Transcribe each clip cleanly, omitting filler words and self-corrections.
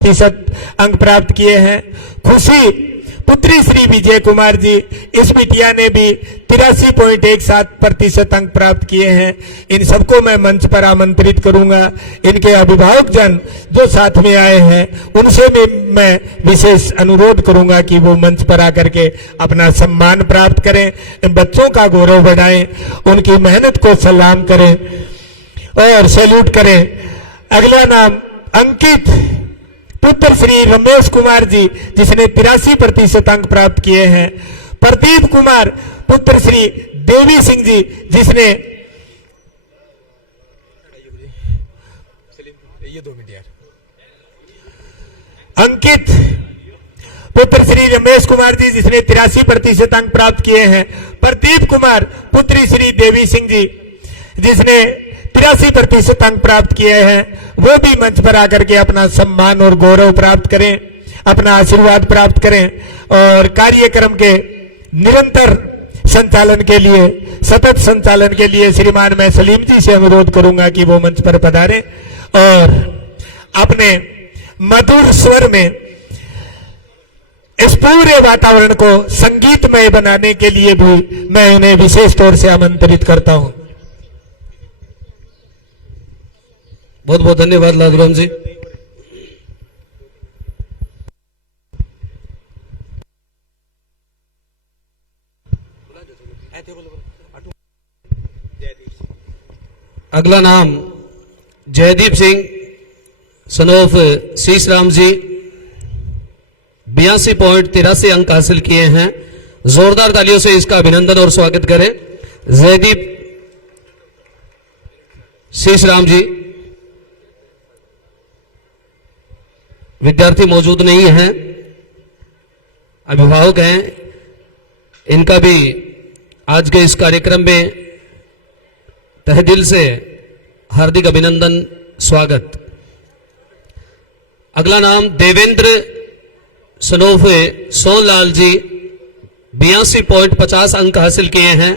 प्रतिशत अंक प्राप्त किए हैं। खुशी पुत्री श्री विजय कुमार जी, इस बिटिया ने भी 83.17% अंक प्राप्त किए हैं। इन सबको मैं मंच पर आमंत्रित करूंगा। इनके अभिभावक जन जो साथ में आए हैं उनसे भी मैं विशेष अनुरोध करूंगा कि वो मंच पर आकर के अपना सम्मान प्राप्त करें, इन बच्चों का गौरव बढ़ाएं, उनकी मेहनत को सलाम करें और सैल्यूट करें। अगला नाम अंकित पुत्र श्री रमेश कुमार जी, जिसने 83% अंक प्राप्त किए हैं। प्रदीप कुमार पुत्र श्री देवी सिंह जी, जिसने अंकित पुत्र श्री रमेश कुमार जी, जिसने 83% अंक प्राप्त किए हैं। प्रदीप कुमार पुत्री श्री देवी सिंह जी, जिसने 83% अंक प्राप्त किए हैं, वो भी मंच पर आकर के अपना सम्मान और गौरव प्राप्त करें, अपना आशीर्वाद प्राप्त करें और कार्यक्रम के निरंतर संचालन के लिए, सतत संचालन के लिए श्रीमान मैं सलीम जी से अनुरोध करूंगा कि वो मंच पर पधारें और अपने मधुर स्वर में इस पूरे वातावरण को संगीतमय बनाने के लिए भी मैं उन्हें विशेष तौर से आमंत्रित करता हूं। बहुत बहुत धन्यवाद लादुराम जी। अगला नाम जयदीप सिंह सन ऑफ शीश राम जी, 82.83 अंक हासिल किए हैं। जोरदार तालियों से इसका अभिनंदन और स्वागत करें। जयदीप शीश राम जी, विद्यार्थी मौजूद नहीं हैं, अभिभावक हैं, इनका भी आज के इस कार्यक्रम में तहे दिल से हार्दिक अभिनंदन स्वागत। अगला नाम देवेंद्र सनोफ सोनलाल जी, 82.50 अंक हासिल किए हैं।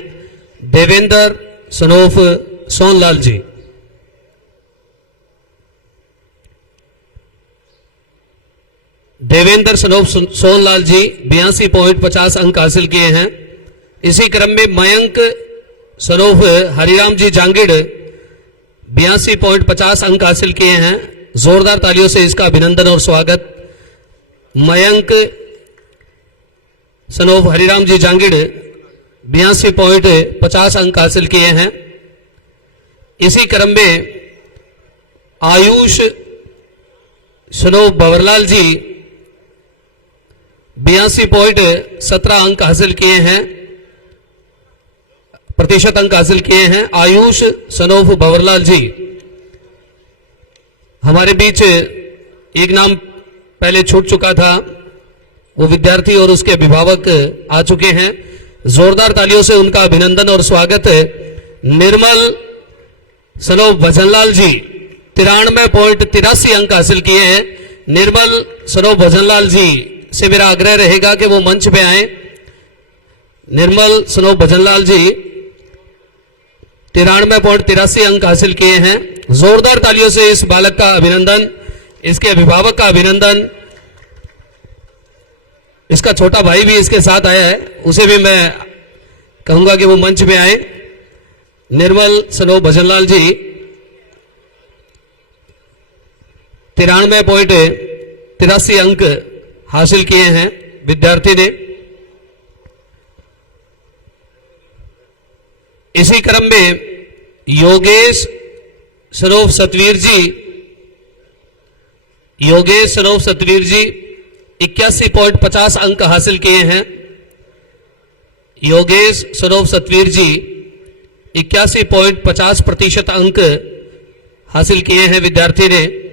देवेंद्र सनोफ सोनलाल जी, देवेंद्र सनोफ सोनलाल जी 82.50 अंक हासिल किए हैं। इसी क्रम में मयंक सनोफ हरिराम जी जांगिड़ 82.50 अंक हासिल किए हैं। जोरदार तालियों से इसका अभिनंदन और स्वागत। मयंक सनोफ हरिराम जी जांगिड़ 82.50 अंक हासिल किए हैं। इसी क्रम में आयुष सनोफ भंवरलाल जी 82.17 अंक हासिल किए हैं, प्रतिशत अंक हासिल किए हैं। आयुष सनोफ भंवरलाल जी, हमारे बीच एक नाम पहले छूट चुका था, वो विद्यार्थी और उसके अभिभावक आ चुके हैं। जोरदार तालियों से उनका अभिनंदन और स्वागत है। निर्मल सनोफ भजनलाल जी 93.83 अंक हासिल किए हैं। निर्मल सनोफ भजनलाल जी से मेरा आग्रह रहेगा कि वो मंच पे आए। निर्मल सनोफ भजनलाल जी 93.83 अंक हासिल किए हैं। जोरदार तालियों से इस बालक का अभिनंदन, इसके अभिभावक का अभिनंदन। इसका छोटा भाई भी इसके साथ आया है, उसे भी मैं कहूंगा कि वो मंच पे आए। निर्मल सनोफ भजनलाल जी 93.83 अंक हासिल किए हैं विद्यार्थी ने। इसी क्रम में योगेश सनोफ सतवीर जी, योगेश सनोफ सतवीर जी 81.50 अंक हासिल किए हैं। योगेश सनोफ सतवीर जी 81.50% अंक हासिल किए हैं विद्यार्थी ने।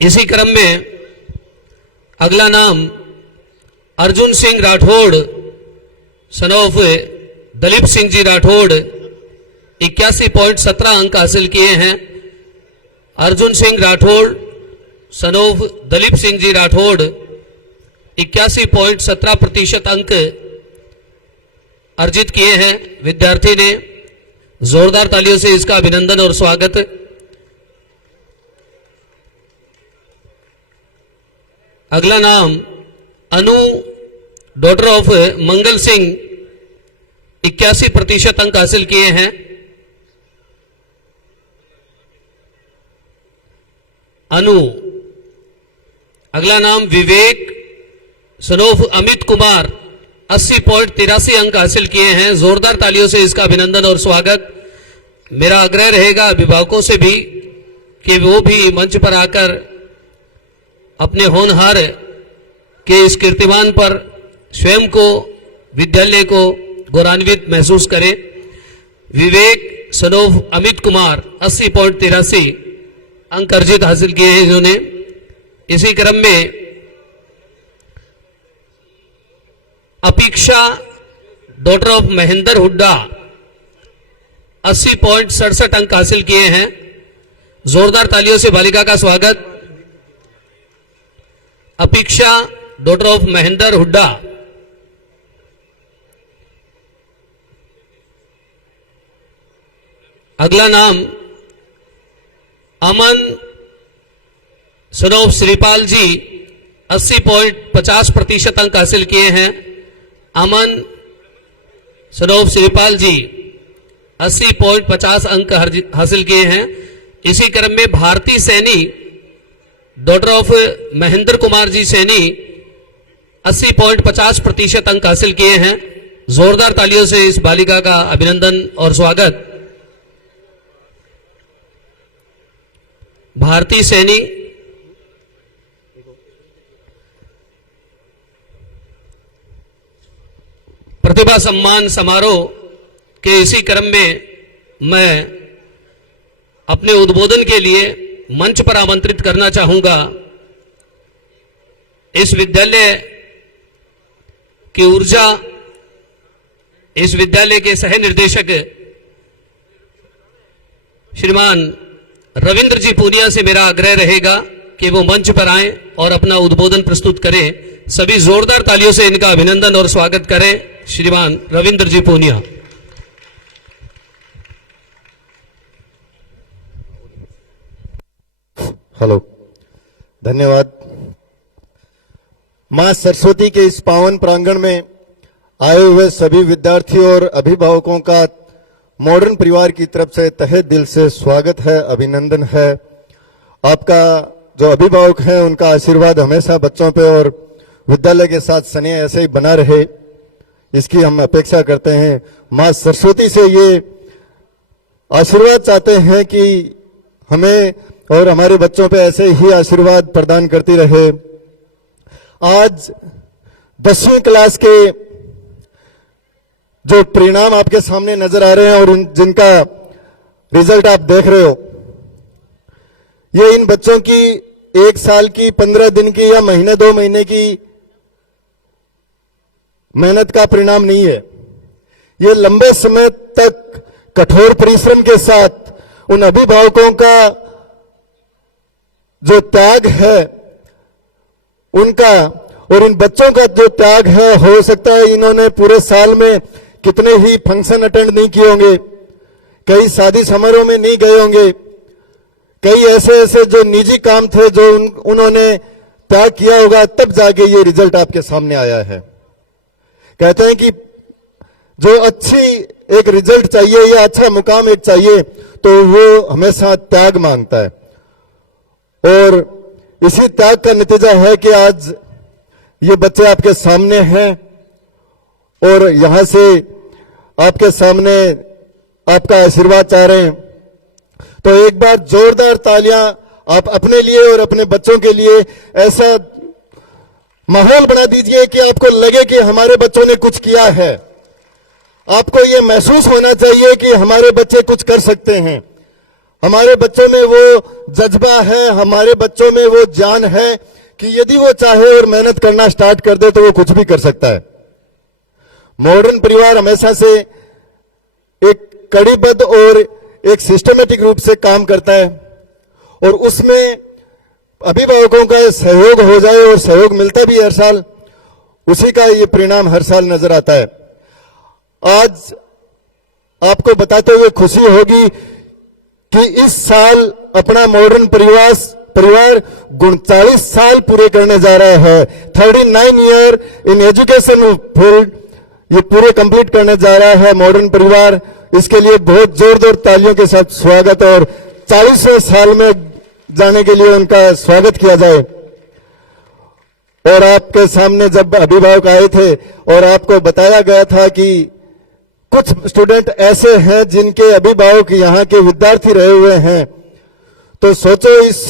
इसी क्रम में अगला नाम अर्जुन सिंह राठौड़ सन ऑफ दलीप सिंह जी राठौड़ 81.17 अंक हासिल किए हैं। अर्जुन सिंह राठौड़ सन ऑफ दलीप सिंह जी राठौड़ 81.17% अंक अर्जित किए हैं विद्यार्थी ने। जोरदार तालियों से इसका अभिनंदन और स्वागत। अगला नाम अनु डॉटर ऑफ मंगल सिंह 81% अंक हासिल किए हैं। अनु। अगला नाम विवेक सनोफ अमित कुमार 80.83 अंक हासिल किए हैं। जोरदार तालियों से इसका अभिनंदन और स्वागत। मेरा आग्रह रहेगा अभिभावकों से भी कि वो भी मंच पर आकर अपने होनहार के इस कीर्तिमान पर स्वयं को, विद्यालय को गौरवान्वित महसूस करें। विवेक सनोफ अमित कुमार 80.83 अंक अर्जित हासिल किए हैं जिन्होंने। इसी क्रम में अपेक्षा डॉटर ऑफ महेंद्र हुड्डा 80.67 अंक हासिल किए हैं। जोरदार तालियों से बालिका का स्वागत। अपेक्षा डॉटर ऑफ महेंद्र हुड्डा। अगला नाम अमन सनोफ श्रीपाल जी 80.50% अंक हासिल किए हैं। अमन सनोफ श्रीपाल जी 80.50 अंक हासिल किए हैं। इसी क्रम में भारती सैनी डॉटर ऑफ महेंद्र कुमार जी सैनी 80.50% अंक हासिल किए हैं। जोरदार तालियों से इस बालिका का अभिनंदन और स्वागत। भारती सैनी। प्रतिभा सम्मान समारोह के इसी क्रम में मैं अपने उद्बोधन के लिए मंच पर आमंत्रित करना चाहूंगा इस विद्यालय की ऊर्जा, इस विद्यालय के सह निर्देशक श्रीमान रविंद्र जी पूनिया से मेरा आग्रह रहेगा कि वो मंच पर आएं और अपना उद्बोधन प्रस्तुत करें। सभी जोरदार तालियों से इनका अभिनंदन और स्वागत करें। श्रीमान रविंद्र जी पूनिया। हेलो, धन्यवाद। मां सरस्वती के इस पावन प्रांगण में आए हुए सभी विद्यार्थियों और अभिभावकों का मॉडर्न परिवार की तरफ से तहे दिल से स्वागत है, अभिनंदन है। आपका जो अभिभावक हैं उनका आशीर्वाद हमेशा बच्चों पे और विद्यालय के साथ स्नेह ऐसे ही बना रहे, इसकी हम अपेक्षा करते हैं। मां सरस्वती से ये आशीर्वाद चाहते हैं कि हमें और हमारे बच्चों पे ऐसे ही आशीर्वाद प्रदान करती रहे। आज 10वीं क्लास के जो परिणाम आपके सामने नजर आ रहे हैं और जिनका रिजल्ट आप देख रहे हो, ये इन बच्चों की 1 साल की, 15 दिन की या महीने 2 महीने की मेहनत का परिणाम नहीं है। ये लंबे समय तक कठोर परिश्रम के साथ उन अभिभावकों का जो त्याग है उनका, और इन बच्चों का जो त्याग है, हो सकता है इन्होंने पूरे साल में कितने ही फंक्शन अटेंड नहीं किए होंगे, कई शादी समारोह में नहीं गए होंगे, कई ऐसे जो निजी काम थे जो उन्होंने त्याग किया होगा, तब जाके ये रिजल्ट आपके सामने आया है। कहते हैं कि जो अच्छी एक रिजल्ट चाहिए या अच्छा मुकाम एक चाहिए तो वो हमेशा त्याग मांगता है, और इसी त्याग का नतीजा है कि आज ये बच्चे आपके सामने हैं और यहां से आपके सामने आपका आशीर्वाद चाह रहे हैं। तो एक बार जोरदार तालियां आप अपने लिए और अपने बच्चों के लिए ऐसा माहौल बना दीजिए कि आपको लगे कि हमारे बच्चों ने कुछ किया है। आपको ये महसूस होना चाहिए कि हमारे बच्चे कुछ कर सकते हैं, हमारे बच्चों में वो जज्बा है, हमारे बच्चों में वो ज्ञान है कि यदि वो चाहे और मेहनत करना स्टार्ट कर दे तो वो कुछ भी कर सकता है। मॉडर्न परिवार हमेशा से एक कड़ीबद्ध और एक सिस्टमेटिक रूप से काम करता है, और उसमें अभिभावकों का सहयोग हो जाए, और सहयोग मिलता भी हर साल, उसी का ये परिणाम हर साल नजर आता है। आज आपको बताते हुए खुशी होगी कि इस साल अपना मॉडर्न परिवार 39 साल पूरे करने जा रहा है। 39 ईयर इन एजुकेशन फील्ड ये पूरे कंप्लीट करने जा रहा है मॉडर्न परिवार। इसके लिए बहुत जोरदार तालियों के साथ स्वागत और 40वें साल में जाने के लिए उनका स्वागत किया जाए। और आपके सामने जब अभिभावक आए थे और आपको बताया गया था कि कुछ स्टूडेंट ऐसे हैं जिनके अभिभावक यहाँ के विद्यार्थी रहे हुए हैं, तो सोचो इस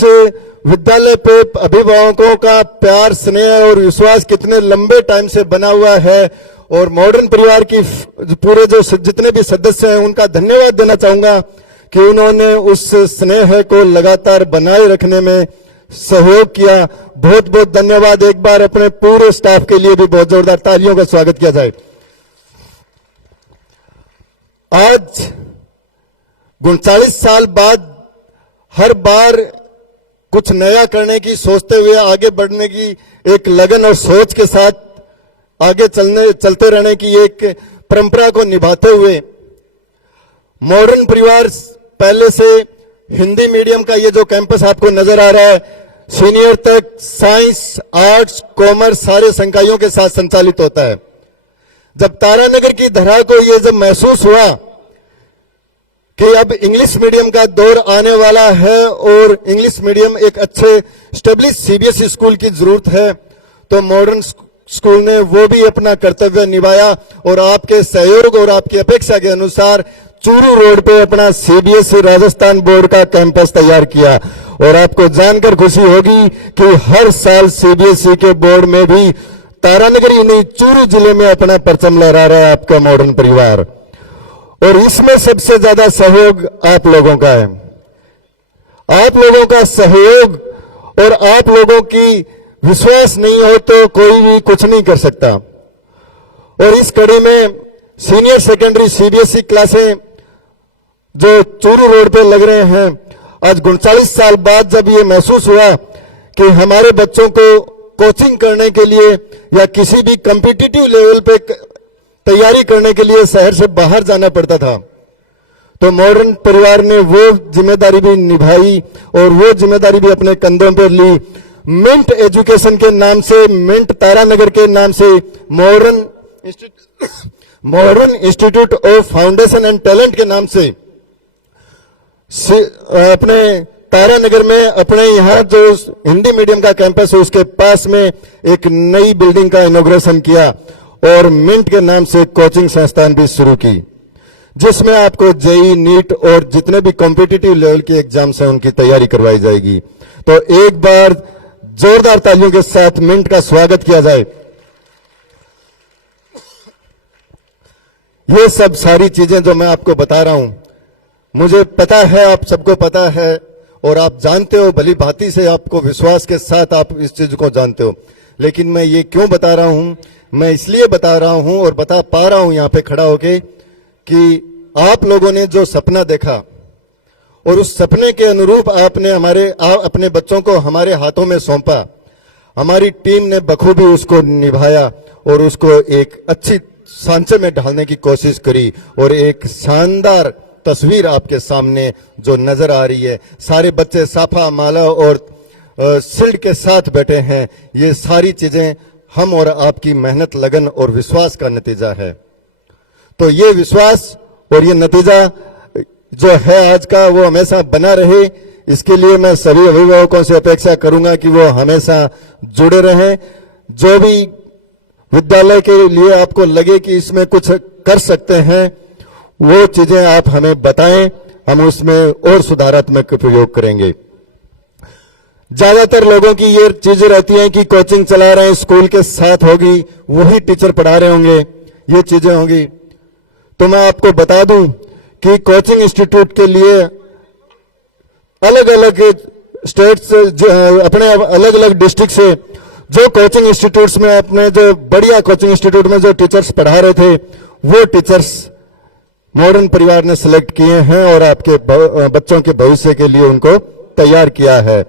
विद्यालय पे अभिभावकों का प्यार, स्नेह और विश्वास कितने लंबे टाइम से बना हुआ है। और मॉडर्न परिवार की पूरे जो जितने भी सदस्य हैं उनका धन्यवाद देना चाहूंगा कि उन्होंने उस स्नेह को लगातार बनाए रखने में सहयोग किया। बहुत बहुत धन्यवाद। एक बार अपने पूरे स्टाफ के लिए भी बहुत जोरदार तालियों का स्वागत किया जाए। आज 39 साल बाद हर बार कुछ नया करने की सोचते हुए आगे बढ़ने की एक लगन और सोच के साथ आगे चलते रहने की एक परंपरा को निभाते हुए मॉडर्न परिवार पहले से हिंदी मीडियम का ये जो कैंपस आपको नजर आ रहा है, सीनियर तक साइंस, आर्ट्स, कॉमर्स सारे संकायों के साथ संचालित होता है। जब तारानगर की धरा को ये जब महसूस हुआ कि अब इंग्लिश मीडियम का दौर आने वाला है और इंग्लिश मीडियम एक अच्छे स्टेब्लिश सीबीएसई स्कूल की जरूरत है, तो मॉडर्न स्कूल ने वो भी अपना कर्तव्य निभाया और आपके सहयोग और आपकी अपेक्षा के अनुसार चूरू रोड पे अपना सीबीएसई राजस्थान बोर्ड का कैंपस तैयार किया। और आपको जानकर खुशी होगी कि हर साल सीबीएसई के बोर्ड में भी तारानगर ही नहीं चूरू जिले में अपना परचम लहरा रहा है आपका मॉडर्न परिवार। और इसमें सबसे ज्यादा सहयोग आप लोगों का है। आप लोगों का सहयोग और आप लोगों की विश्वास नहीं हो तो कोई भी कुछ नहीं कर सकता। और इस कड़ी में सीनियर सेकेंडरी सीबीएसई क्लासें जो चूरू रोड पे लग रहे हैं, आज 39 साल बाद जब ये महसूस हुआ कि हमारे बच्चों को कोचिंग करने के लिए या किसी भी कॉम्पिटिटिव लेवल पे तैयारी करने के लिए शहर से बाहर जाना पड़ता था, तो मॉडर्न परिवार ने वो जिम्मेदारी भी निभाई और वो जिम्मेदारी भी अपने कंधों पर ली। मिंट एजुकेशन के नाम से, मिंट तारानगर के नाम से modern institute of foundation and talent के नाम से अपने तारानगर में अपने यहाँ जो हिंदी मीडियम का कैंपस है उसके पास में एक नई बिल्डिंग का इनॉग्रेशन किया और मिंट के नाम से कोचिंग संस्थान भी शुरू की, जिसमें आपको जेई, नीट और जितने भी कॉम्पिटिटिव लेवल के एग्जाम्स हैं उनकी तैयारी करवाई जाएगी। तो एक बार जोरदार तालियों के साथ मिंट का स्वागत किया जाए। ये सब सारी चीजें जो मैं आपको बता रहा हूं, मुझे पता है, आप सबको पता है और आप जानते हो भली भांति से, आपको विश्वास के साथ आप इस चीज को जानते हो। लेकिन मैं ये क्यों बता रहा हूं? मैं इसलिए बता रहा हूं और बता पा रहा हूं यहां पे खड़ा होके कि आप लोगों ने जो सपना देखा और उस सपने के अनुरूप आपने अपने बच्चों को हमारे हाथों में सौंपा। हमारी टीम ने बखूबी उसको निभाया और उसको एक अच्छी सांचे में ढालने की कोशिश करी और एक शानदार तस्वीर आपके सामने जो नजर आ रही है, सारे बच्चे साफा, माला और शिल्ड के साथ बैठे हैं। ये सारी चीजें हम और आपकी मेहनत, लगन और विश्वास का नतीजा है। तो ये विश्वास और ये नतीजा जो है आज का, वो हमेशा बना रहे, इसके लिए मैं सभी अभिभावकों से अपेक्षा करूंगा कि वो हमेशा जुड़े रहें। जो भी विद्यालय के लिए आपको लगे कि इसमें कुछ कर सकते हैं, वो चीजें आप हमें बताएं, हम उसमें और सुधारात्मक प्रयोग करेंगे। ज्यादातर लोगों की ये चीजें रहती हैं कि कोचिंग चला रहे हैं, स्कूल के साथ होगी, वही टीचर पढ़ा रहे होंगे, ये चीजें होंगी। तो मैं आपको बता दूं कि कोचिंग इंस्टीट्यूट के लिए अलग अलग स्टेट्स, अपने अलग अलग डिस्ट्रिक्ट से जो कोचिंग इंस्टीट्यूट्स में, अपने जो बढ़िया कोचिंग इंस्टीट्यूट में जो टीचर्स पढ़ा रहे थे, वो टीचर्स मॉडर्न परिवार ने सिलेक्ट किए हैं और आपके बच्चों के भविष्य के लिए उनको तैयार किया है।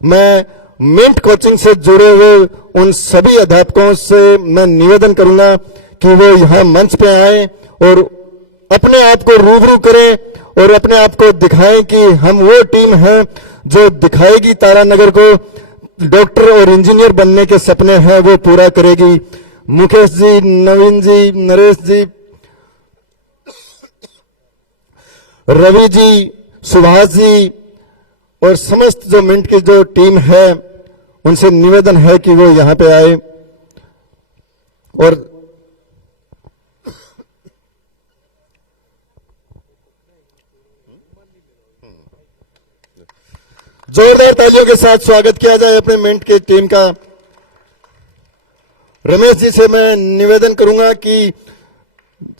मैं मिंट कोचिंग से जुड़े हुए उन सभी अध्यापकों से मैं निवेदन करूंगा कि वो यहां मंच पे आए और अपने आप को रूबरू करें और अपने आप को दिखाएं कि हम वो टीम है जो दिखाएगी तारानगर को डॉक्टर और इंजीनियर बनने के सपने हैं वो पूरा करेगी। मुकेश जी, नवीन जी, नरेश जी, रवि जी, सुभाष जी और समस्त जो मिंट की जो टीम है उनसे निवेदन है कि वो यहां पे आए और जोरदार तालियों के साथ स्वागत किया जाए अपने मिंट की टीम का। रमेश जी से मैं निवेदन करूंगा कि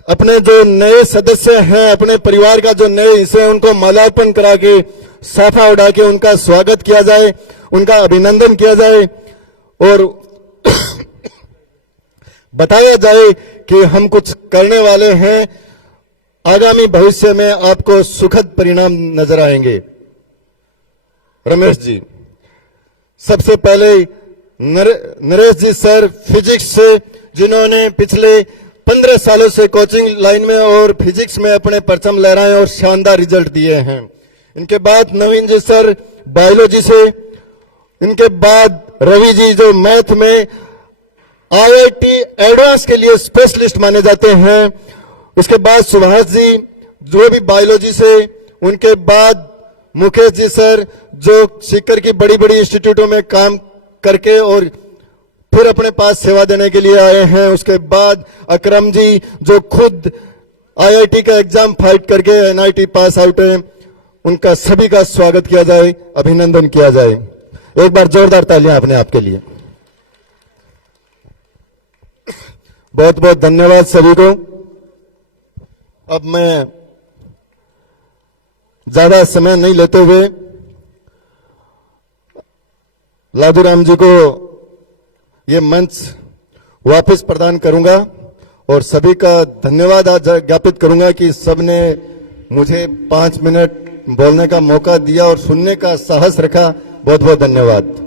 अपने जो नए सदस्य हैं, अपने परिवार का जो नए हिस्से हैं, उनको माल्यार्पण करा के साफा उड़ा के उनका स्वागत किया जाए, उनका अभिनंदन किया जाए और बताया जाए कि हम कुछ करने वाले हैं। आगामी भविष्य में आपको सुखद परिणाम नजर आएंगे। रमेश जी, सबसे पहले नरेश जी सर फिजिक्स से, जिन्होंने पिछले 15 सालों से कोचिंग लाइन में और फिजिक्स में अपने परचम लहराए और शानदार रिजल्ट दिए हैं। इनके बाद नवीन जी सर बायोलॉजी से, इनके बाद रवि जी जो मैथ में आईआईटी एडवांस के लिए स्पेशलिस्ट माने जाते हैं। उसके बाद सुभाष जी जो भी बायोलॉजी से, उनके बाद मुकेश जी सर जो सीकर की बड़ी बड़ी इंस्टीट्यूटों में काम करके और फिर अपने पास सेवा देने के लिए आए हैं। उसके बाद अकरम जी जो खुद आईआईटी का एग्जाम फाइट करके एनआईटी पास आउट हैं। उनका सभी का स्वागत किया जाए, अभिनंदन किया जाए। एक बार जोरदार तालियां अपने आप के लिए। बहुत बहुत धन्यवाद सभी को। अब मैं ज्यादा समय नहीं लेते हुए लादूराम जी को ये मंच वापस प्रदान करूंगा और सभी का धन्यवाद ज्ञापित करूंगा कि सबने मुझे 5 मिनट बोलने का मौका दिया और सुनने का साहस रखा। बहुत बहुत धन्यवाद।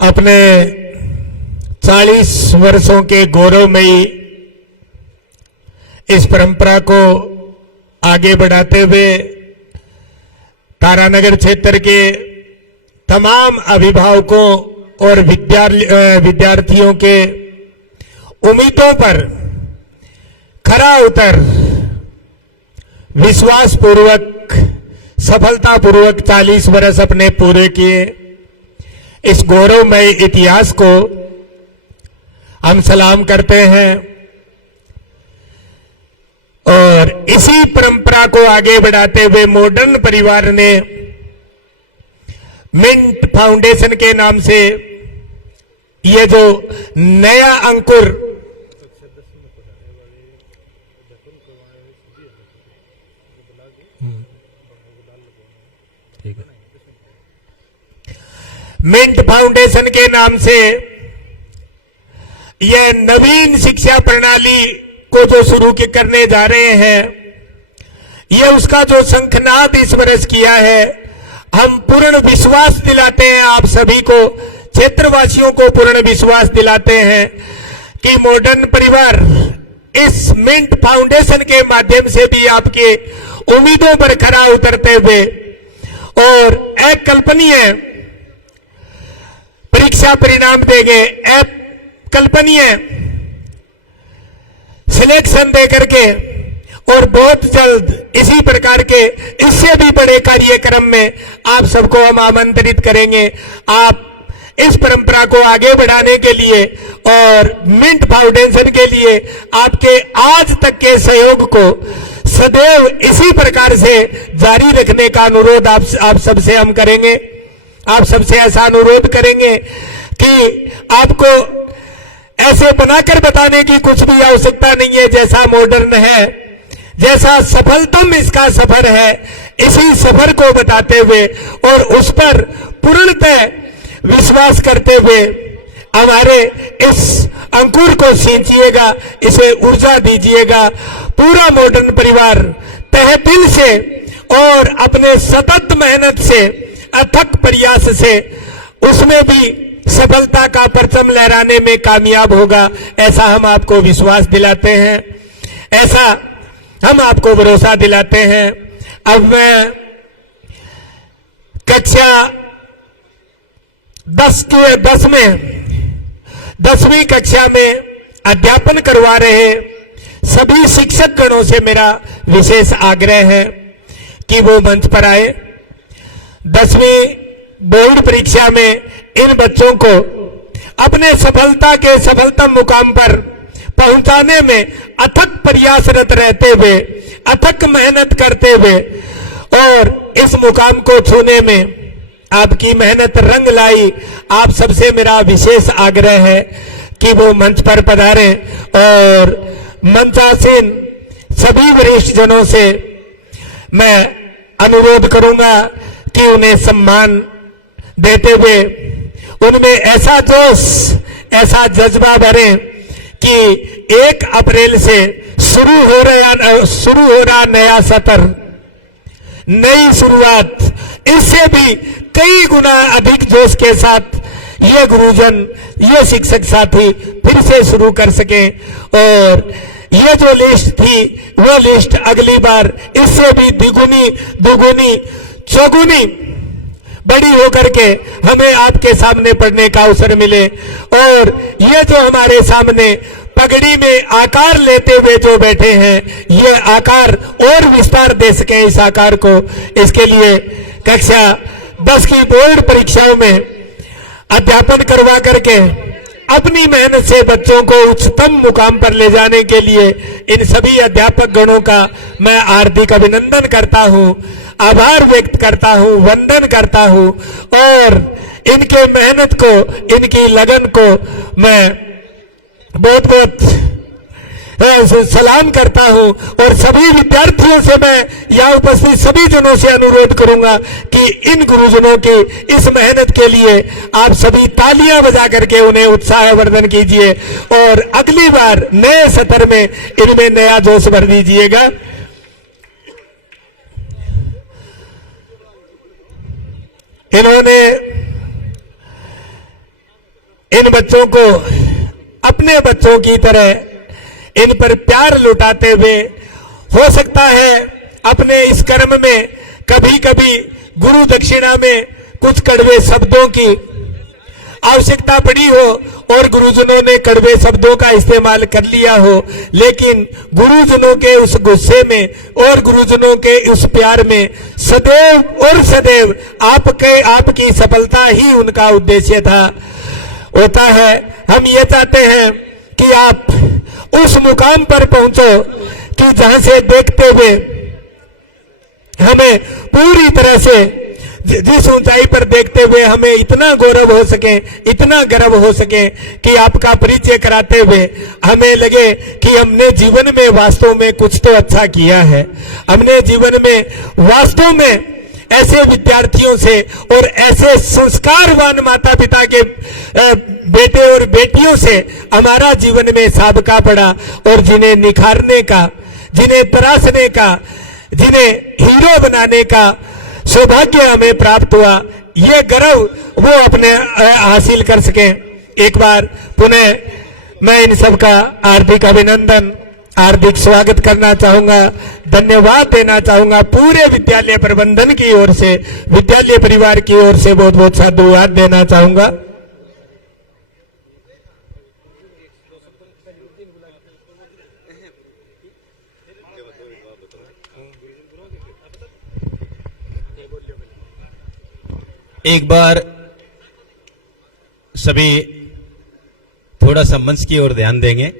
अपने 40 वर्षों के गौरवमयी इस परंपरा को आगे बढ़ाते हुए तारानगर क्षेत्र के तमाम अभिभावकों और विद्यार्थियों के उम्मीदों पर खरा उतर विश्वासपूर्वक सफलतापूर्वक 40 वर्ष अपने पूरे किए। इस गौरवमय इतिहास को हम सलाम करते हैं और इसी परंपरा को आगे बढ़ाते हुए मॉडर्न परिवार ने मिंट फाउंडेशन के नाम से ये जो नया अंकुर मिंट फाउंडेशन के नाम से यह नवीन शिक्षा प्रणाली को जो शुरू करने जा रहे हैं, यह उसका जो शंखनाद इस वर्ष किया है, हम पूर्ण विश्वास दिलाते हैं आप सभी को, क्षेत्रवासियों को पूर्ण विश्वास दिलाते हैं कि मॉडर्न परिवार इस मिंट फाउंडेशन के माध्यम से भी आपके उम्मीदों पर खरा उतरते हुए और अकल्पनीय परीक्षा परिणाम देंगे, अकल्पनीय सिलेक्शन दे करके और बहुत जल्द इसी प्रकार के इससे भी बड़े कार्यक्रम में आप सबको हम आमंत्रित करेंगे। आप इस परंपरा को आगे बढ़ाने के लिए और मिंट फाउंडेशन के लिए आपके आज तक के सहयोग को सदैव इसी प्रकार से जारी रखने का अनुरोध आप सबसे हम करेंगे। आप सबसे ऐसा अनुरोध करेंगे कि आपको ऐसे बनाकर बताने की कुछ भी आवश्यकता नहीं है। जैसा मॉडर्न है, जैसा सफलतम इसका सफर है, इसी सफर को बताते हुए और उस पर पूर्णतः विश्वास करते हुए हमारे इस अंकुर को सींचिएगा, इसे ऊर्जा दीजिएगा। पूरा मॉडर्न परिवार तहे दिल से और अपने सतत मेहनत से, अथक प्रयास से उसमें भी सफलता का परचम लहराने में कामयाब होगा, ऐसा हम आपको विश्वास दिलाते हैं, ऐसा हम आपको भरोसा दिलाते हैं। अब मैं कक्षा 10वीं कक्षा में अध्यापन करवा रहे सभी शिक्षक गणों से मेरा विशेष आग्रह है कि वो मंच पर आए। 10वीं बोर्ड परीक्षा में इन बच्चों को अपने सफलता के सफलतम मुकाम पर पहुंचाने में अथक प्रयासरत रहते हुए, अथक मेहनत करते हुए और इस मुकाम को छूने में आपकी मेहनत रंग लाई। आप सबसे मेरा विशेष आग्रह है कि वो मंच पर पधारें और मंचासीन सभी वरिष्ठ जनों से मैं अनुरोध करूंगा कि उन्हें सम्मान देते हुए उनमें ऐसा जोश, ऐसा जज्बा भरें कि 1 अप्रैल से शुरू हो रहा नया सत्र, नई शुरुआत, इससे भी कई गुना अधिक जोश के साथ ये गुरुजन, ये शिक्षक साथी फिर से शुरू कर सके और ये जो लिस्ट थी वो लिस्ट अगली बार इससे भी द्विगुनी, दुगुनी, चौगुनी बड़ी होकर के हमें आपके सामने पढ़ने का अवसर मिले और ये जो हमारे सामने पगड़ी में आकार लेते हुए जो बैठे हैं, ये आकार और विस्तार दे सके इस आकार को। इसके लिए कक्षा 10 की बोर्ड परीक्षाओं में अध्यापन करवा करके अपनी मेहनत से बच्चों को उच्चतम मुकाम पर ले जाने के लिए इन सभी अध्यापक गणों का मैं हार्दिक अभिनंदन करता हूं, आभार व्यक्त करता हूं, वंदन करता हूं और इनके मेहनत को, इनकी लगन को मैं बहुत बहुत सलाम करता हूं और सभी विद्यार्थियों से मैं यहाँ उपस्थित सभी जनों से अनुरोध करूंगा कि इन गुरुजनों की इस मेहनत के लिए आप सभी तालियां बजा करके उन्हें उत्साहवर्धन कीजिए और अगली बार नए सत्र में इनमें नया जोश भर दीजिएगा। इन्होंने इन बच्चों को अपने बच्चों की तरह इन पर प्यार लुटाते हुए, हो सकता है अपने इस कर्म में कभी कभी गुरु दक्षिणा में कुछ कड़वे शब्दों की आवश्यकता पड़ी हो और गुरुजनों ने कड़वे शब्दों का इस्तेमाल कर लिया हो, लेकिन गुरुजनों के उस गुस्से में और गुरुजनों के उस प्यार में सदैव और सदैव आपकी सफलता ही उनका उद्देश्य था, होता है। हम ये चाहते हैं कि आप उस मुकाम पर पहुंचो कि जहां से देखते हुए हमें पूरी तरह से, जिस ऊंचाई पर देखते हुए हमें इतना गौरव हो सके, इतना गर्व हो सके कि आपका परिचय कराते हुए हमें लगे कि हमने जीवन में वास्तव में कुछ तो अच्छा किया है। हमने जीवन में वास्तव में ऐसे विद्यार्थियों से और ऐसे संस्कारवान माता पिता के बेटे और बेटियों से हमारा जीवन में साबका पड़ा और जिन्हें निखारने का, जिन्हें तराशने का, जिन्हें हीरो बनाने का सौभाग्य हमें प्राप्त हुआ, ये गर्व वो अपने हासिल कर सके। एक बार पुनः मैं इन सबका हार्दिक अभिनंदन, हार्दिक स्वागत करना चाहूंगा, धन्यवाद देना चाहूंगा। पूरे विद्यालय प्रबंधन की ओर से, विद्यालय परिवार की ओर से बहुत बहुत साधुवाद देना चाहूंगा। एक बार सभी थोड़ा सा मंच की ओर ध्यान देंगे।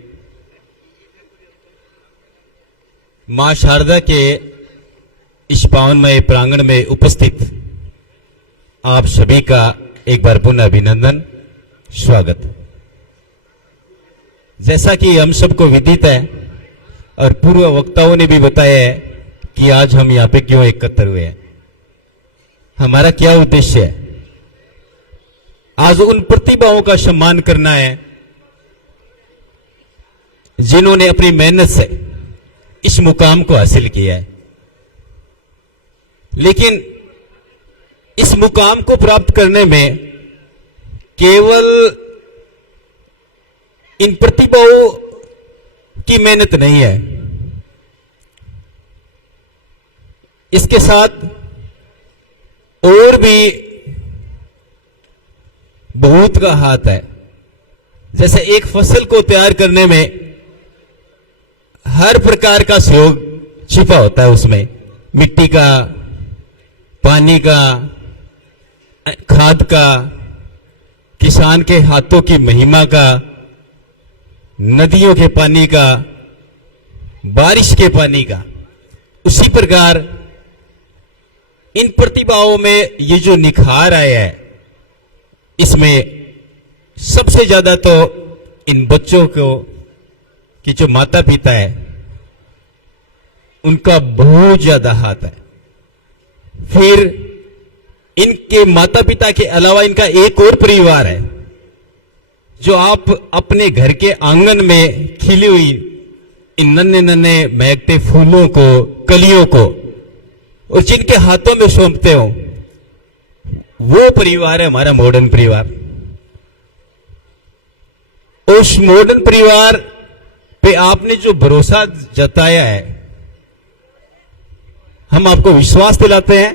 मां शारदा के इस पावनमय प्रांगण में उपस्थित आप सभी का एक बार पुनः अभिनंदन, स्वागत। जैसा कि हम सबको विदित है और पूर्व वक्ताओं ने भी बताया है कि आज हम यहाँ पे क्यों एकत्र हुए हैं, हमारा क्या उद्देश्य है। आज उन प्रतिभाओं का सम्मान करना है जिन्होंने अपनी मेहनत से इस मुकाम को हासिल किया है। लेकिन इस मुकाम को प्राप्त करने में केवल इन प्रतिभाओं की मेहनत नहीं है, इसके साथ और भी बहुत का हाथ है। जैसे एक फसल को तैयार करने में हर प्रकार का सहयोग छिपा होता है, उसमें मिट्टी का, पानी का, खाद का, किसान के हाथों की महिमा का, नदियों के पानी का, बारिश के पानी का। उसी प्रकार इन प्रतिभाओं में ये जो निखार आया है, इसमें सबसे ज्यादा तो इन बच्चों को कि जो माता पिता है उनका बहुत ज्यादा हाथ है। फिर इनके माता पिता के अलावा इनका एक और परिवार है जो आप अपने घर के आंगन में खिली हुई इन नन्हे नन्हे महकते फूलों को, कलियों को, और जिनके हाथों में सौंपते हो, वो परिवार है हमारा मॉडर्न परिवार। उस मॉडर्न परिवार पे आपने जो भरोसा जताया है, हम आपको विश्वास दिलाते हैं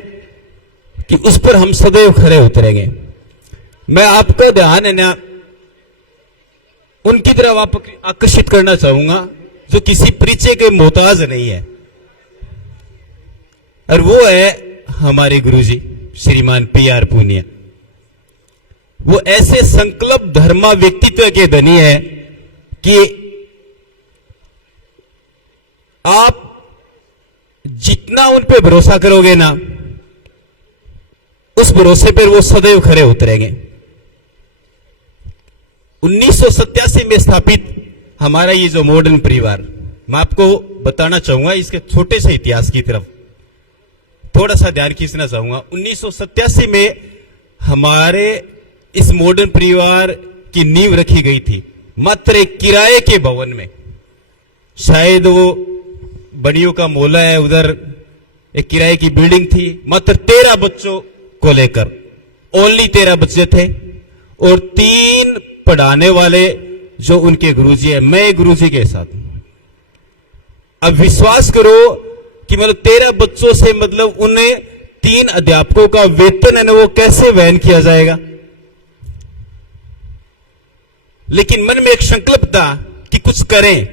कि उस पर हम सदैव खरे उतरेंगे। मैं आपका ध्यान है ना उनकी तरफ आप आकर्षित करना चाहूंगा जो किसी परिचय के मोहताज नहीं है, और वो है हमारे गुरुजी श्रीमान पी.आर. पूनिया। वो ऐसे संकल्प धर्मा व्यक्तित्व के धनी है कि आप जितना उन पे भरोसा करोगे ना, उस भरोसे पर वो सदैव खरे उतरेंगे। 1987 में स्थापित हमारा ये जो मॉडर्न परिवार, मैं आपको बताना चाहूंगा इसके छोटे से इतिहास की तरफ थोड़ा सा ध्यान खींचना चाहूंगा। 1987 में हमारे इस मॉडर्न परिवार की नींव रखी गई थी मात्र एक किराए के भवन में। शायद वो बड़ियों का मोहल्ला है, उधर एक किराए की बिल्डिंग थी। मात्र 13 बच्चों को लेकर, ओनली 13 बच्चे थे, और 3 पढ़ाने वाले जो उनके गुरुजी है, मैं गुरुजी के साथ। अब विश्वास करो कि मतलब 13 बच्चों से मतलब उन्हें 3 अध्यापकों का वेतन है ना, वो कैसे वहन किया जाएगा। लेकिन मन में एक संकल्प था कि कुछ करें,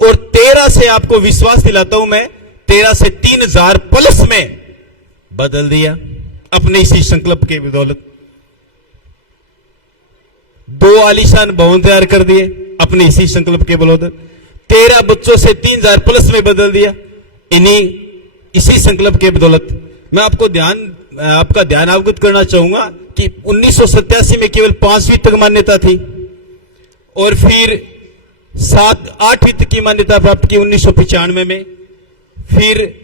और 13 से आपको विश्वास दिलाता हूं मैं, 13 से 3000 प्लस में बदल दिया अपने इसी संकल्प के बदौलत। 2 आलीशान भवन तैयार कर दिए अपने इसी संकल्प के बदौलत। 13 बच्चों से 3000 प्लस में बदल दिया इसी संकल्प के बदौलत। मैं आपका ध्यान अवगत करना चाहूंगा कि 1987 में केवल 5वीं तक मान्यता थी, और फिर 8वीं तक की मान्यता प्राप्त की 1995 में, फिर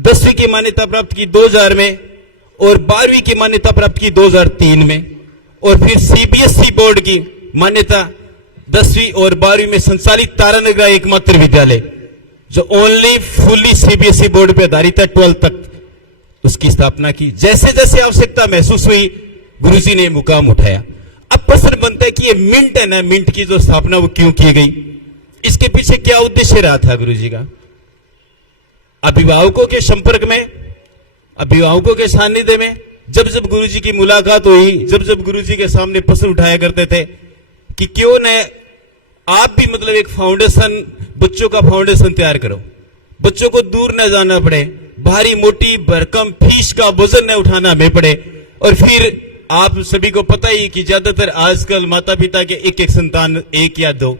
10वीं की मान्यता प्राप्त की 2000 में, और 12वीं की मान्यता प्राप्त की 2003 में, और फिर सीबीएसई बोर्ड की मान्यता 10वीं और 12वीं में संचालित तारानगरा एकमात्र विद्यालय जो ओनली फुल्ली सीबीएसई बोर्ड पर आधारित है 12 तक, उसकी स्थापना की। जैसे जैसे आवश्यकता महसूस हुई, गुरुजी ने मुकाम उठाया। अब प्रश्न बनता है कि ये मिंट है ना, मिंट की जो स्थापना वो क्यों की गई, इसके पीछे क्या उद्देश्य रहा था गुरुजी का। अभिभावकों के संपर्क में, अभिभावकों के सानिध्य में जब जब गुरुजी की मुलाकात हुई, जब जब गुरुजी के सामने प्रश्न उठाया करते थे कि क्यों न आप भी मतलब एक फाउंडेशन, बच्चों का फाउंडेशन तैयार करो, बच्चों को दूर न जाना पड़े, भारी मोटी भरकम फीस का बोझ न उठाना हमें पड़े। और फिर आप सभी को पता ही कि ज्यादातर आजकल माता पिता के एक संतान, 1 या 2,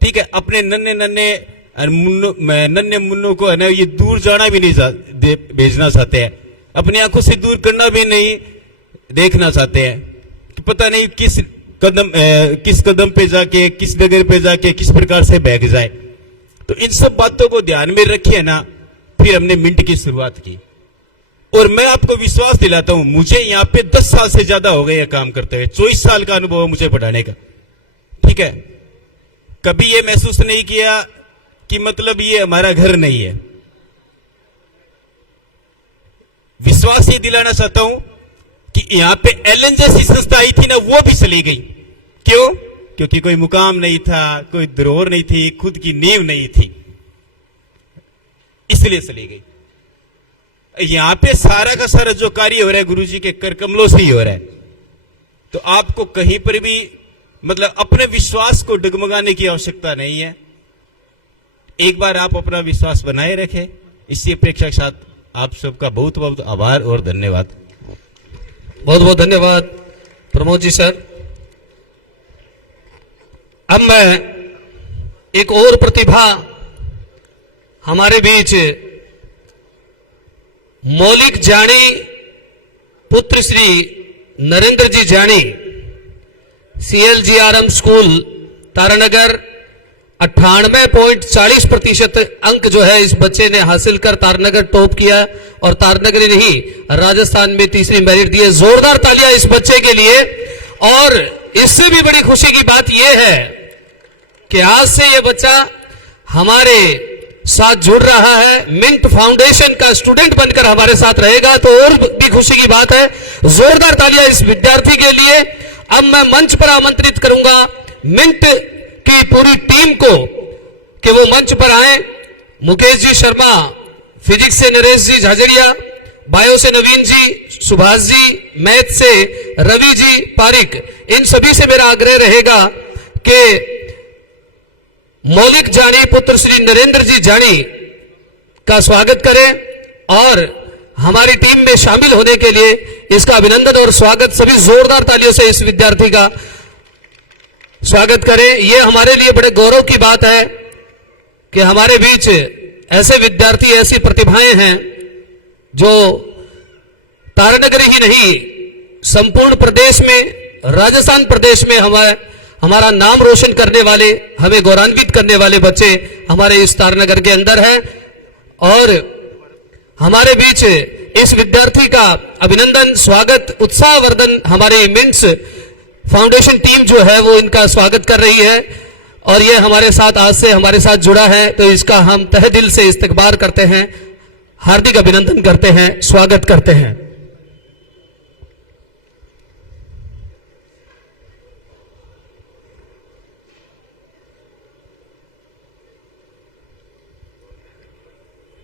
ठीक है, अपने नन्हे मुन्नों को है ना ये दूर जाना भी नहीं भेजना चाहते हैं, अपनी आंखों से दूर करना भी नहीं देखना चाहते हैं कि पता नहीं किस कदम पे जाके, किस डगर पे जाके किस प्रकार से बह जाए। तो इन सब बातों को ध्यान में रखिए ना, फिर हमने मिंट की शुरुआत की। और मैं आपको विश्वास दिलाता हूं, मुझे यहां पे 10 साल से ज्यादा हो गए ये काम करते हुए, 24 साल का अनुभव है मुझे पढ़ाने का, ठीक है। कभी ये महसूस नहीं किया कि मतलब ये हमारा घर नहीं है। विश्वास ये दिलाना चाहता हूं कि यहां पे एलन जैसी संस्था आई थी ना, वो भी चली गई। क्यों? क्योंकि कोई मुकाम नहीं था, कोई धरोहर नहीं थी, खुद की नींव नहीं थी, इसलिए चली गई। यहां पे सारा का सारा जो कार्य हो रहा है गुरुजी के कर कमलों से ही हो रहा है। तो आपको कहीं पर भी मतलब अपने विश्वास को डगमगाने की आवश्यकता नहीं है। एक बार आप अपना विश्वास बनाए रखें। इसी अपेक्षा के साथ आप सबका बहुत बहुत आभार और धन्यवाद। बहुत बहुत धन्यवाद प्रमोद जी सर। अब मैं एक और प्रतिभा हमारे बीच मौलिक जानी पुत्र श्री नरेंद्र जी जानी, CLGRM स्कूल तारानगर 98.40% अंक जो है इस बच्चे ने हासिल कर तारानगर टॉप किया और तारानगर नहीं राजस्थान में तीसरी मेरिट दी है। जोरदार तालियां इस बच्चे के लिए। और इससे भी बड़ी खुशी की बात यह है कि आज से यह बच्चा हमारे साथ जुड़ रहा है, मिंट फाउंडेशन का स्टूडेंट बनकर हमारे साथ रहेगा, तो और भी खुशी की बात है। जोरदार तालियां इस विद्यार्थी के लिए। अब मैं मंच पर आमंत्रित करूंगा मिंट की पूरी टीम को कि वो मंच पर आए। मुकेश जी शर्मा, फिजिक्स से नरेश जी झाझड़िया, बायो से नवीन जी, सुभाष जी, मैथ से रवि जी पारिक, इन सभी से मेरा आग्रह रहेगा कि मौलिक जानी पुत्र श्री नरेंद्र जी जानी का स्वागत करें और हमारी टीम में शामिल होने के लिए इसका अभिनंदन और स्वागत सभी जोरदार तालियों से इस विद्यार्थी का स्वागत करें। यह हमारे लिए बड़े गौरव की बात है कि हमारे बीच ऐसे विद्यार्थी, ऐसी प्रतिभाएं हैं जो तारानगर ही नहीं संपूर्ण प्रदेश में, राजस्थान प्रदेश में हमारा नाम रोशन करने वाले, हमें गौरवान्वित करने वाले बच्चे हमारे इस तारानगर के अंदर हैं। और हमारे बीच इस विद्यार्थी का अभिनंदन, स्वागत, उत्साहवर्धन हमारे मिंट्स फाउंडेशन टीम जो है वो इनका स्वागत कर रही है और ये हमारे साथ आज से हमारे साथ जुड़ा है, तो इसका हम तहे दिल से इस्तकबाल करते हैं, हार्दिक अभिनंदन करते हैं, स्वागत करते हैं।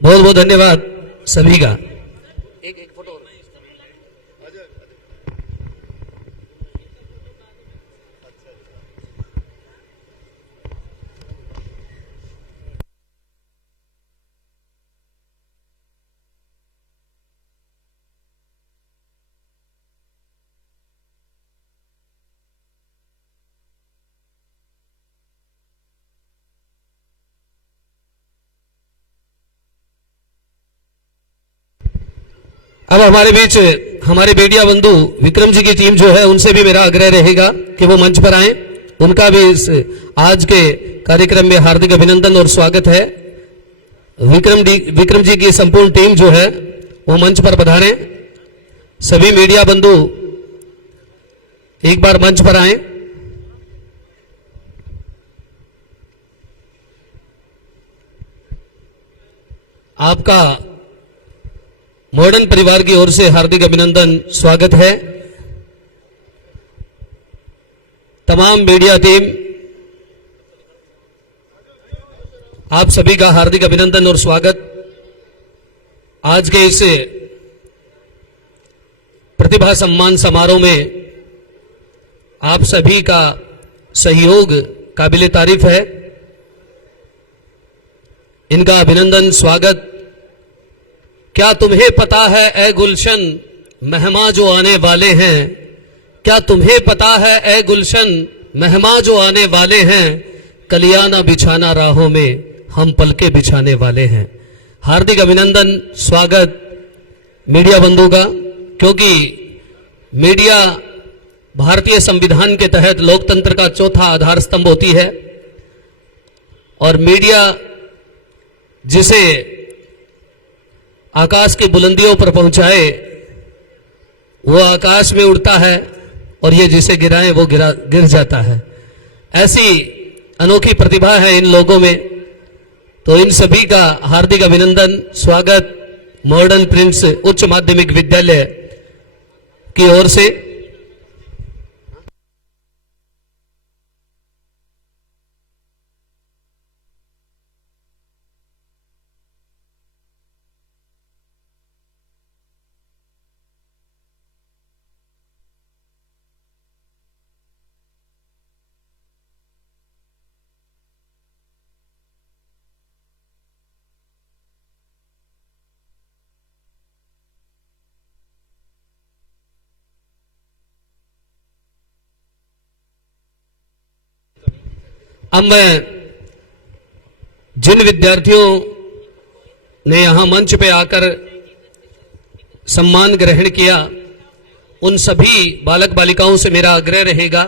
बहुत बहुत धन्यवाद सभी का। एक फोटो। अब हमारे बीच हमारे बेटिया बंधु विक्रम जी की टीम जो है उनसे भी मेरा आग्रह रहेगा कि वो मंच पर आए। उनका भी इस आज के कार्यक्रम में हार्दिक अभिनंदन और स्वागत है। विक्रम जी की संपूर्ण टीम जो है वो मंच पर पधारें। सभी मीडिया बंधु एक बार मंच पर आए। आपका मॉडर्न परिवार की ओर से हार्दिक अभिनंदन, स्वागत है। तमाम मीडिया टीम आप सभी का हार्दिक अभिनंदन और स्वागत। आज के इस प्रतिभा सम्मान समारोह में आप सभी का सहयोग काबिले तारीफ है। इनका अभिनंदन, स्वागत। क्या तुम्हें पता है ए गुलशन मेहमान जो आने वाले हैं, क्या तुम्हें पता है ए गुलशन मेहमान जो आने वाले हैं, कलियाना बिछाना राहों में हम पलके बिछाने वाले हैं। हार्दिक अभिनंदन, स्वागत मीडिया बंधु का, क्योंकि मीडिया भारतीय संविधान के तहत लोकतंत्र का चौथा आधार स्तंभ होती है और मीडिया जिसे आकाश की बुलंदियों पर पहुंचाए, वो आकाश में उड़ता है और ये जिसे गिराए वो गिर जाता है। ऐसी अनोखी प्रतिभा है इन लोगों में। तो इन सभी का हार्दिक अभिनंदन, स्वागत मॉडर्न प्रिंस उच्च माध्यमिक विद्यालय की ओर से। अब मैं जिन विद्यार्थियों ने यहां मंच पे आकर सम्मान ग्रहण किया, उन सभी बालक बालिकाओं से मेरा आग्रह रहेगा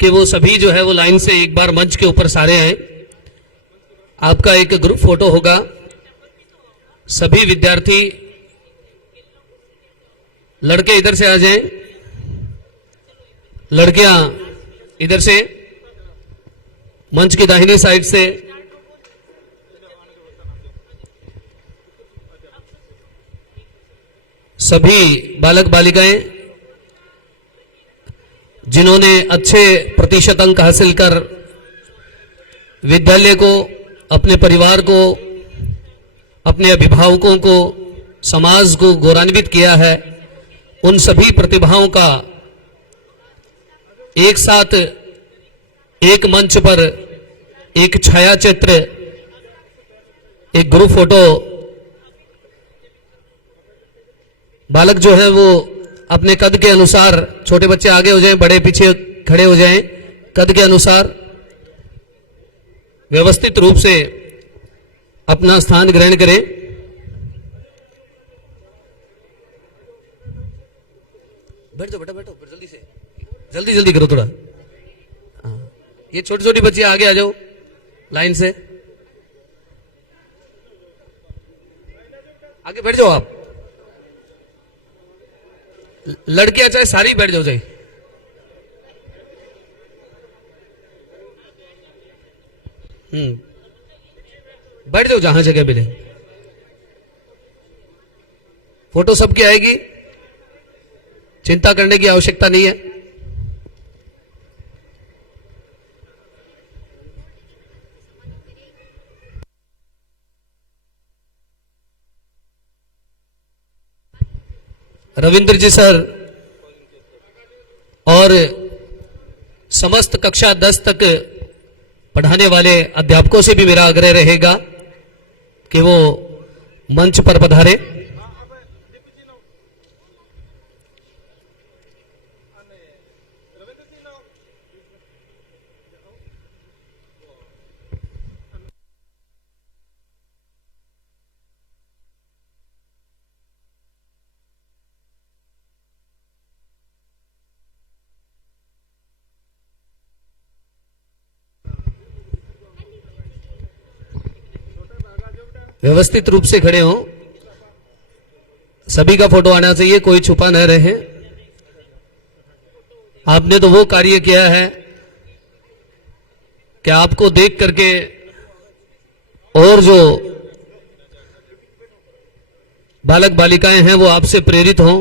कि वो सभी जो है वो लाइन से एक बार मंच के ऊपर सारे आए। आपका एक ग्रुप फोटो होगा। सभी विद्यार्थी लड़के इधर से आ जाएं, लड़कियां इधर से, मंच की दाहिनी साइड से। सभी बालक बालिकाएं जिन्होंने अच्छे प्रतिशत अंक हासिल कर विद्यालय को, अपने परिवार को, अपने अभिभावकों को, समाज को गौरवान्वित किया है, उन सभी प्रतिभाओं का एक साथ एक मंच पर एक छाया चित्र, एक ग्रुप फोटो। बालक जो है वो अपने कद के अनुसार, छोटे बच्चे आगे हो जाएं, बड़े पीछे खड़े हो जाएं, कद के अनुसार व्यवस्थित रूप से अपना स्थान ग्रहण करें। बैठ जाओ बेटा, बैठो, जल्दी से, जल्दी जल्दी करो थोड़ा। ये छोटी छोटी बच्ची आगे आ जाओ लाइन से, आगे बैठ जाओ आप। लड़कियां चाहे सारी बैठ जाओ, चाहे बैठ जाओ जहां जगह मिले। फोटो सबकी आएगी, चिंता करने की आवश्यकता नहीं है। रविंद्र जी सर और समस्त कक्षा 10 तक पढ़ाने वाले अध्यापकों से भी मेरा आग्रह रहेगा कि वो मंच पर पधारे। व्यवस्थित रूप से खड़े हों, सभी का फोटो आना चाहिए, कोई छुपा न रहे। आपने तो वो कार्य किया है कि आपको देख करके और जो बालक बालिकाएं हैं वो आपसे प्रेरित हों।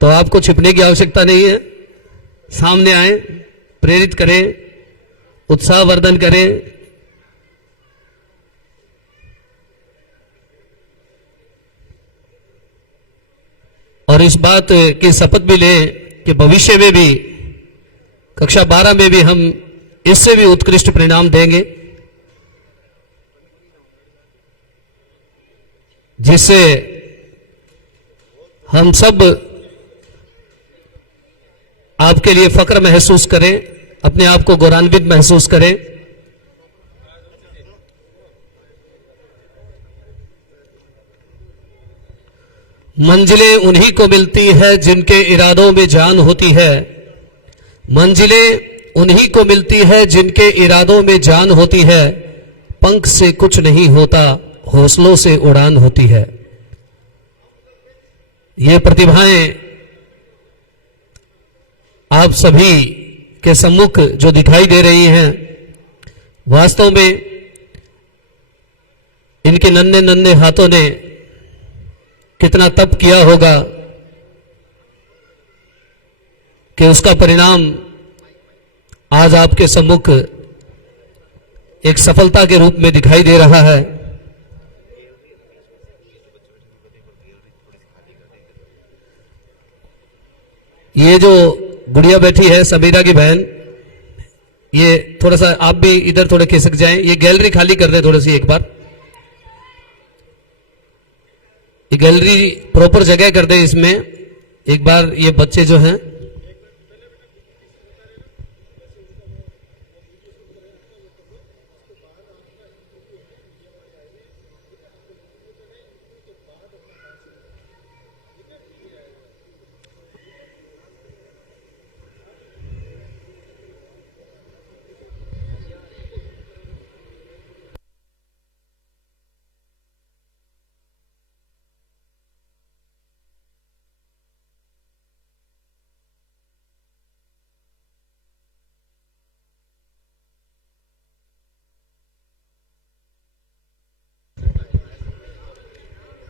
तो आपको छिपने की आवश्यकता नहीं है, सामने आए, प्रेरित करें, उत्साहवर्धन करें। और इस बात की शपथ भी लें कि भविष्य में भी कक्षा 12 में भी हम इससे भी उत्कृष्ट परिणाम देंगे, जिससे हम सब आपके लिए फक्र महसूस करें, अपने आप को गौरवान्वित महसूस करें। मंजिलें उन्हीं को मिलती है जिनके इरादों में जान होती है। मंजिलें उन्हीं को मिलती है जिनके इरादों में जान होती है। पंख से कुछ नहीं होता, हौसलों से उड़ान होती है। ये प्रतिभाएं आप सभी के सम्मुख जो दिखाई दे रही हैं, वास्तव में इनके नन्हे नन्हे हाथों ने कितना तप किया होगा कि उसका परिणाम आज आपके सम्मुख एक सफलता के रूप में दिखाई दे रहा है। ये जो गुड़िया बैठी है समीरा की बहन, ये थोड़ा सा आप भी इधर थोड़े खिसक जाएं, ये गैलरी खाली कर दे थोड़ी सी एक बार, ये गैलरी प्रॉपर जगह कर दे इसमें एक बार। ये बच्चे जो हैं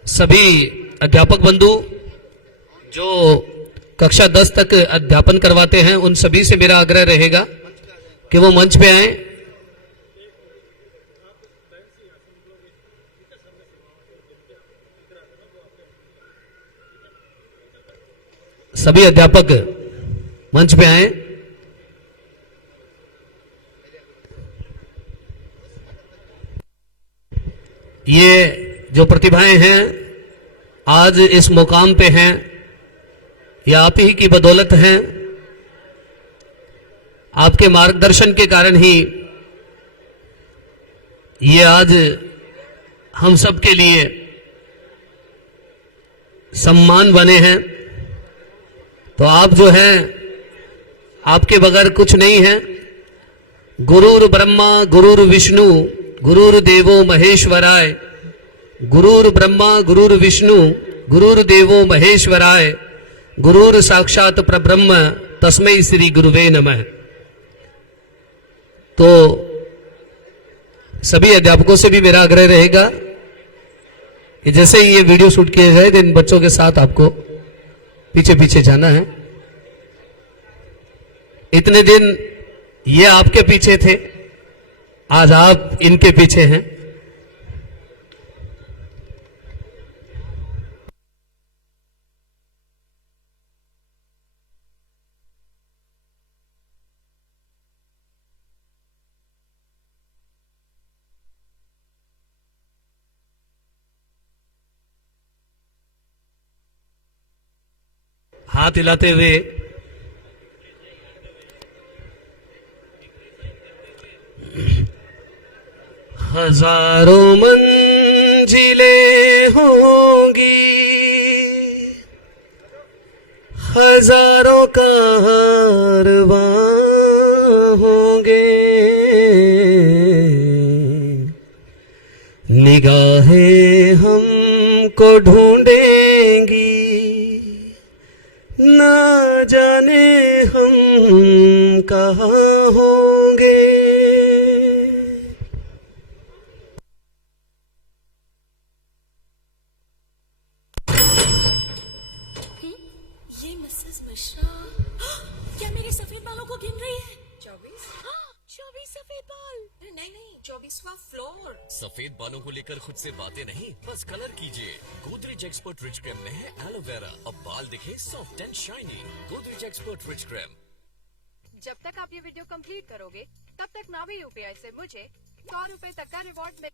सभी अध्यापक बंधु जो कक्षा 10 तक अध्यापन करवाते हैं, उन सभी से मेरा आग्रह रहेगा कि वो मंच पे आए। सभी अध्यापक मंच पे आए। ये जो प्रतिभाएं हैं आज इस मुकाम पे हैं, ये आप ही की बदौलत हैं। आपके मार्गदर्शन के कारण ही ये आज हम सब के लिए सम्मान बने हैं। तो आप जो हैं, आपके बगैर कुछ नहीं है। गुरुर ब्रह्मा गुरुर विष्णु गुरुर देवो महेश्वराय, गुरुर ब्रह्मा गुरुर विष्णु गुरुर देवो महेश्वराय, गुरुर साक्षात परब्रह्म तस्मै श्री गुरुवे नमः। तो सभी अध्यापकों से भी मेरा आग्रह रहेगा कि जैसे ही ये वीडियो शूट किए जाए तो इन बच्चों के साथ आपको पीछे पीछे जाना है। इतने दिन ये आपके पीछे थे, आज आप इनके पीछे हैं। हाथ हिलाते हुए हजारों मंजिलें होंगी, हजारों कारवां होंगे, निगाहें हमको ढूंढेंगी, ना जाने हम कहाँ होंगे। ये मिसेस मिश्रा क्या मेरे सफेद बालों को गिन रही है? 24 सफेद बाल। नहीं 24वां फ्लोर। सफेद बालों को लेकर खुद से बातें नहीं, बस कलर कीजिए। गोदरेज एक्सपर्ट रिच क्रीम में है एलोवेरा, अब बाल दिखे soft and shiny. Godrej expert rich cream. जब तक आप ये वीडियो कंप्लीट करोगे तब तक नावी यूपीआई से मुझे 100 रुपए तक का रिवॉर्ड मिल